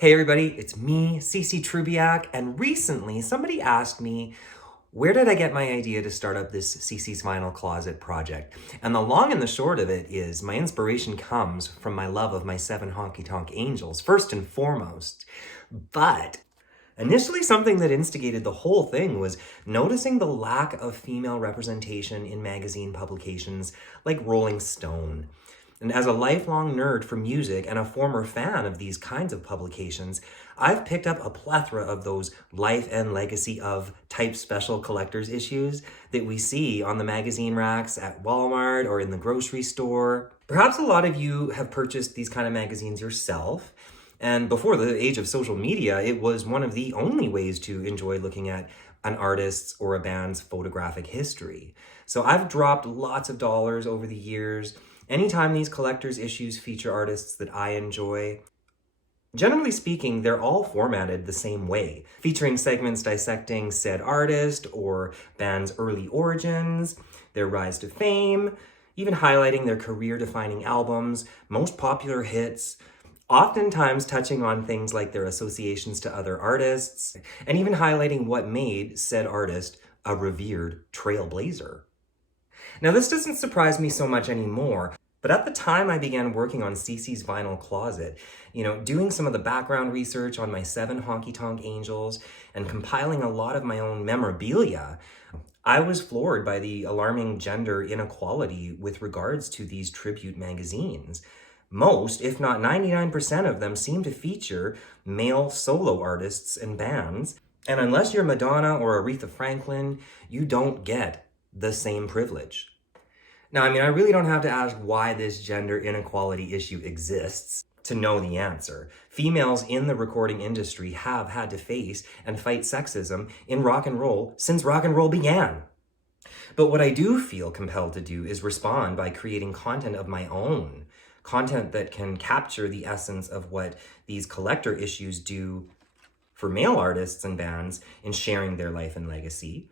Hey everybody, it's me, Trubiak, and recently somebody asked me, where did I get my idea to start up this CC's Vinyl Closet project? And the long and the short of it is my inspiration comes from my love of my 7 honky tonk angels, first and foremost. But initially, something that instigated the whole thing was noticing the lack of female representation in magazine publications like Rolling Stone. And as a lifelong nerd for music and a former fan of these kinds of publications, I've picked up a plethora of those life and legacy of type special collector's issues that we see on the magazine racks at Walmart or in the grocery store. Perhaps a lot of you have purchased these kind of magazines yourself. And before the age of social media, it was one of the only ways to enjoy looking at an artist's or a band's photographic history. So I've dropped lots of dollars over the years anytime these collector's issues feature artists that I enjoy. Generally speaking, they're all formatted the same way, featuring segments dissecting said artist or band's early origins, their rise to fame, even highlighting their career-defining albums, most popular hits, oftentimes touching on things like their associations to other artists, and even highlighting what made said artist a revered trailblazer. Now, this doesn't surprise me so much anymore, but at the time I began working on CC's Vinyl Closet, doing some of the background research on my 7 honky tonk angels and compiling a lot of my own memorabilia, I was floored by the alarming gender inequality with regards to these tribute magazines. Most, if not 99% of them, seem to feature male solo artists and bands, and unless you're Madonna or Aretha Franklin, you don't get the same privilege. Now, I really don't have to ask why this gender inequality issue exists to know the answer. Females in the recording industry have had to face and fight sexism in rock and roll since rock and roll began. But what I do feel compelled to do is respond by creating content of my own, content that can capture the essence of what these collector issues do for male artists and bands in sharing their life and legacy.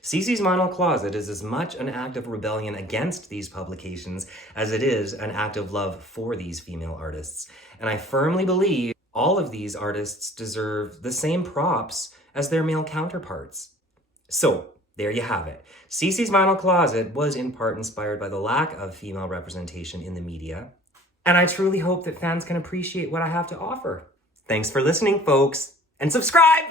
CC's Vinyl Closet is as much an act of rebellion against these publications as it is an act of love for these female artists. And I firmly believe all of these artists deserve the same props as their male counterparts. So, there you have it. CC's Vinyl Closet was in part inspired by the lack of female representation in the media. And I truly hope that fans can appreciate what I have to offer. Thanks for listening, folks, and subscribe!